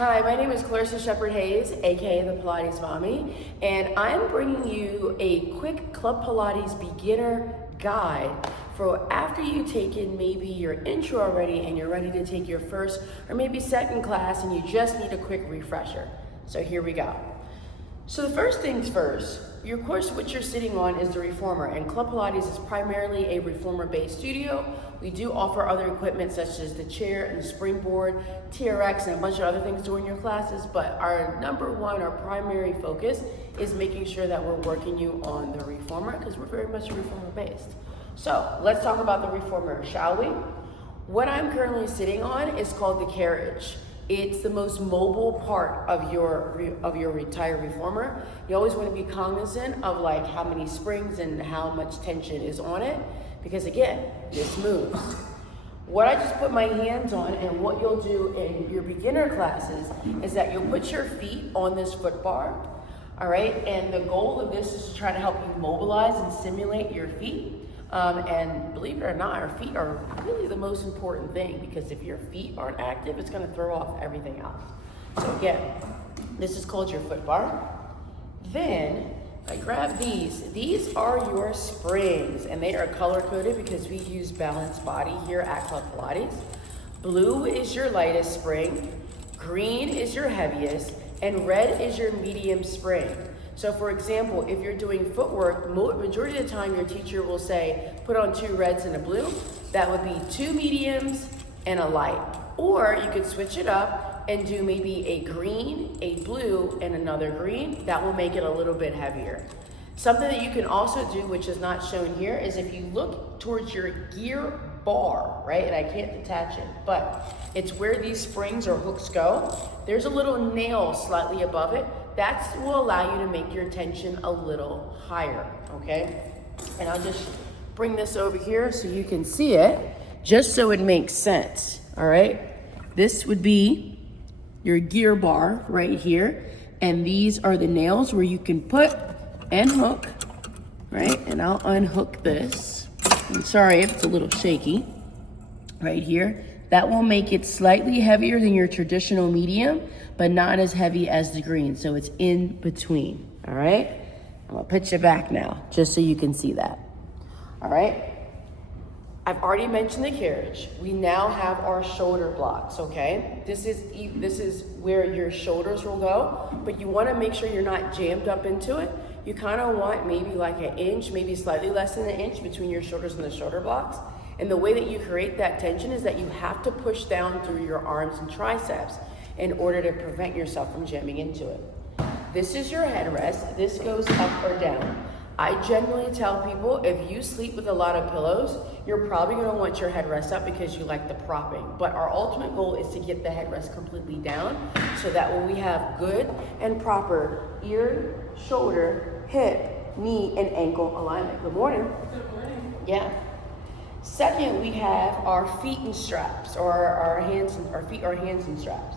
Hi, my name is Clarissa Shepherd Hayes, aka the Pilates Mommy, and I'm bringing you a quick Club Pilates beginner guide for after you've taken maybe your intro already and you're ready to take your first or maybe second class and you just need a quick refresher. So here we go. So the first things first, your course which you're sitting on is the Reformer, and Club Pilates is primarily a Reformer-based studio. We do offer other equipment such as the chair and the springboard, TRX, and a bunch of other things during your classes, but our number one, our primary focus is making sure that we're working you on the Reformer because we're very much Reformer-based. So let's talk about the Reformer, shall we? What I'm currently sitting on is called the carriage. It's the most mobile part of your entire Reformer. You always want to be cognizant of like how many springs and how much tension is on it, because again, this moves. What I just put my hands on and what you'll do in your beginner classes is that you'll put your feet on this foot bar, all right? And the goal of this is to try to help you mobilize and stimulate your feet. And believe it or not, our feet are really the most important thing, because if your feet aren't active, it's going to throw off everything else. So again, this is called your foot bar. Then I grab these. These are your springs, and they are color coded because we use Balanced Body here at Club Pilates. Blue is your lightest spring, green is your heaviest, and red is your medium spring. So for example, if you're doing footwork, majority of the time your teacher will say, put on 2 reds and a blue. That would be 2 mediums and a light. Or you could switch it up and do maybe a green, a blue, and another green. That will make it a little bit heavier. Something that you can also do, which is not shown here, is if you look towards your gear bar, right? And I can't detach it, but it's where these springs or hooks go. There's a little nail slightly above it. That will allow you to make your tension a little higher, okay? And I'll just bring this over here so you can see it, just so it makes sense, all right? This would be your gear bar right here, and these are the nails where you can put and hook, right? And I'll unhook this. I'm sorry if it's a little shaky, right here. That will make it slightly heavier than your traditional medium, but not as heavy as the green. So it's in between, all right? I'm gonna put you back now, just so you can see that, all right? I've already mentioned the carriage. We now have our shoulder blocks, okay? This is where your shoulders will go, but you wanna make sure you're not jammed up into it. You kinda want maybe like an inch, maybe slightly less than an inch between your shoulders and the shoulder blocks. And the way that you create that tension is that you have to push down through your arms and triceps in order to prevent yourself from jamming into it. This is your headrest. This goes up or down. I generally tell people if you sleep with a lot of pillows, you're probably gonna want your headrest up because you like the propping. But our ultimate goal is to get the headrest completely down so that when we have good and proper ear, shoulder, hip, knee, and ankle alignment. Good morning. Good morning. Yeah. Second, we have our feet and straps, or our feet or hands and straps.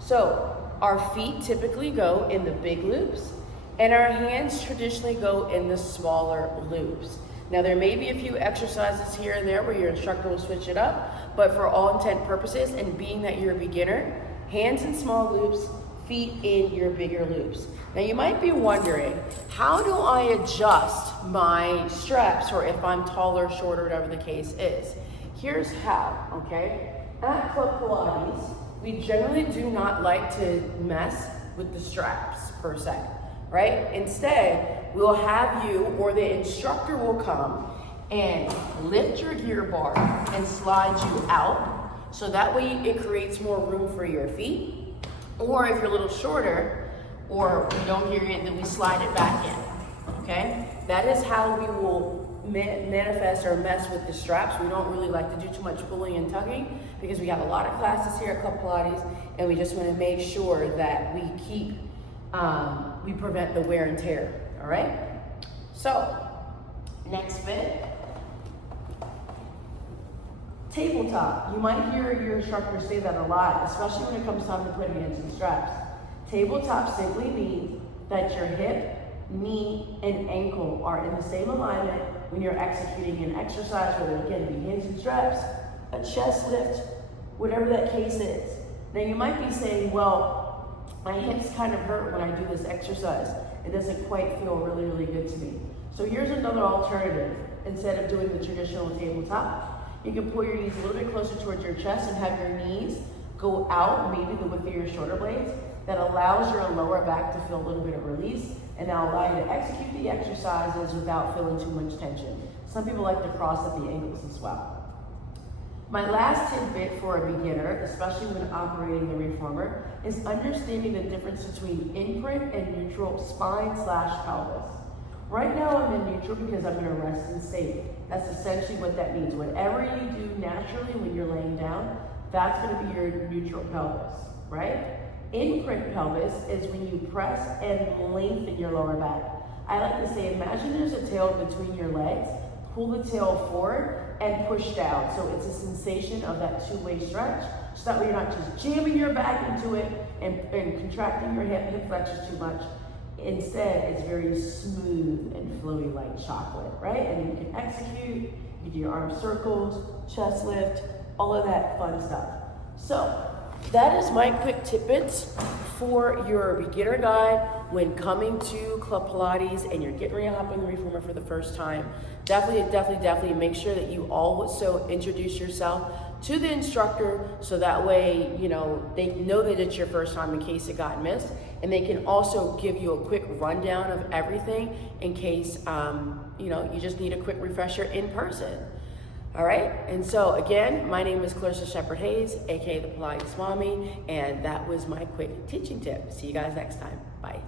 So our feet typically go in the big loops, and our hands traditionally go in the smaller loops. Now there may be a few exercises here and there where your instructor will switch it up, but for all intent purposes, and being that you're a beginner, hands in small loops, feet in your bigger loops. Now you might be wondering, how do I adjust my straps, or if I'm taller, shorter, whatever the case is? Here's how, okay? At Club Pilates, we generally do not like to mess with the straps per se, right? Instead, we'll have you, or the instructor will come and lift your gear bar and slide you out, so that way it creates more room for your feet. Or if you're a little shorter, or we don't hear it, then we slide it back in, okay? That is how we will manifest or mess with the straps. We don't really like to do too much pulling and tugging because we got a lot of classes here at Club Pilates, and we just want to make sure that we keep, we prevent the wear and tear, all right? So, next bit. Tabletop. You might hear your instructor say that a lot, especially when it comes time to putting in some straps. Tabletop simply means that your hip, knee, and ankle are in the same alignment when you're executing an exercise, whether it can be hands and straps, a chest lift, whatever that case is. Now you might be saying, well, my hips kind of hurt when I do this exercise. It doesn't quite feel really, really good to me. So here's another alternative. Instead of doing the traditional tabletop, you can pull your knees a little bit closer towards your chest and have your knees go out, maybe the width of your shoulder blades. That allows your lower back to feel a little bit of release and now allow you to execute the exercises without feeling too much tension. Some people like to cross at the ankles as well. My last tidbit for a beginner, especially when operating the reformer, is understanding the difference between imprint and neutral spine/pelvis. Right now I'm in neutral because I'm in a resting state. That's essentially what that means. Whatever you do naturally when you're laying down, that's going to be your neutral pelvis, right? Imprint pelvis is when you press and lengthen your lower back. I like to say, imagine there's a tail between your legs, pull the tail forward and push down. So it's a sensation of that two-way stretch, so that way you're not just jamming your back into it and contracting your hip flexors too much. Instead, it's very smooth and flowy like chocolate, right? And you can execute, you can do your arm circles, chest lift, all of that fun stuff. So that is my quick tidbits for your beginner guide when coming to Club Pilates and you're getting ready to hop in the reformer for the first time. Definitely make sure that you also introduce yourself to the instructor, so that way, you know, they know that it's your first time in case it got missed, and they can also give you a quick rundown of everything in case, you know, you just need a quick refresher in person. All right, and so again, my name is Clarissa Shepherd-Hayes, aka the Pilates Mommy, and that was my quick teaching tip. See you guys next time. Bye.